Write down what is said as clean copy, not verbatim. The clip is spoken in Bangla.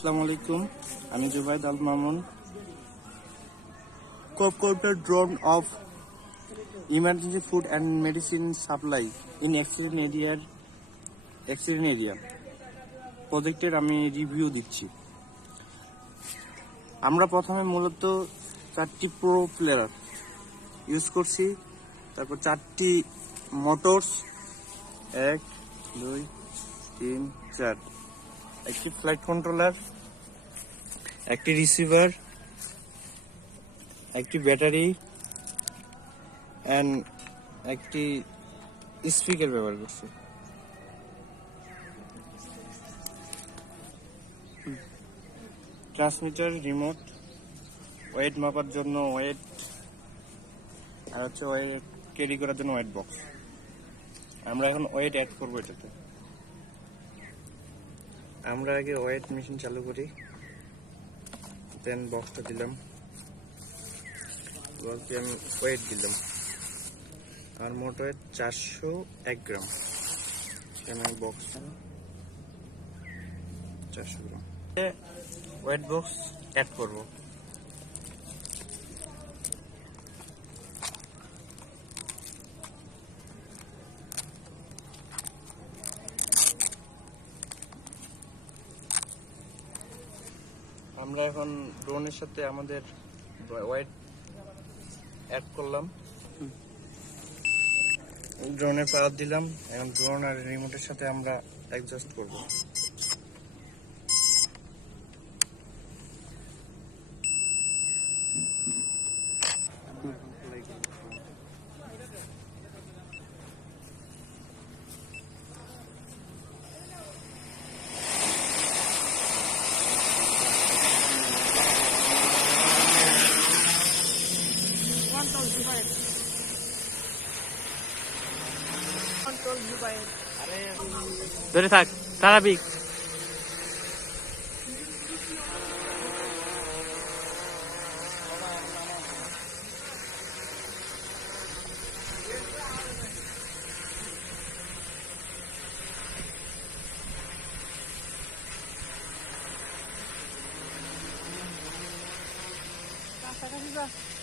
আসসালামু আলাইকুম, আমি Zubaid Al Mamun. Copter drone of emergency food and medicine supply in accident area প্রজেক্টের আমি রিভিউ দিচ্ছি। আমরা প্রথমে মূলত 4টি প্রোপেলার ইউজ করছি, তারপর 4টি মোটরস 1 2 3 4, একটি ফ্লাইট কন্ট্রোলার, একটি রিসিভার, একটি ব্যাটারি এন্ড একটি স্পিকার ব্যবহার করছি। ট্রান্সমিটার, রিমোট, ওয়েট মাপার জন্য ওয়েট, আর হচ্ছে ওয়েট ক্যারি করার জন্য ওয়েট বক্স। আমরা এখন ওয়েট অ্যাড করবো এটাতে। আমরা আগে ওয়েট মেশিন চালু করি, দেন বক্সটা দিলাম, বলতে আমি ওয়েট দিলাম। আর মোট ওয়েট 401 গ্রাম। এখানে box 400 gram weight box add করব। আমরা এখন ড্রোনের সাথে আমাদের ওয়েট অ্যাড করলাম, ড্রোনের পাওয়ার দিলাম। এখন ড্রোন আর রিমোটের সাথে আমরা অ্যাডজাস্ট করব। ধরে থাক তারাবিক। কাছাকাছি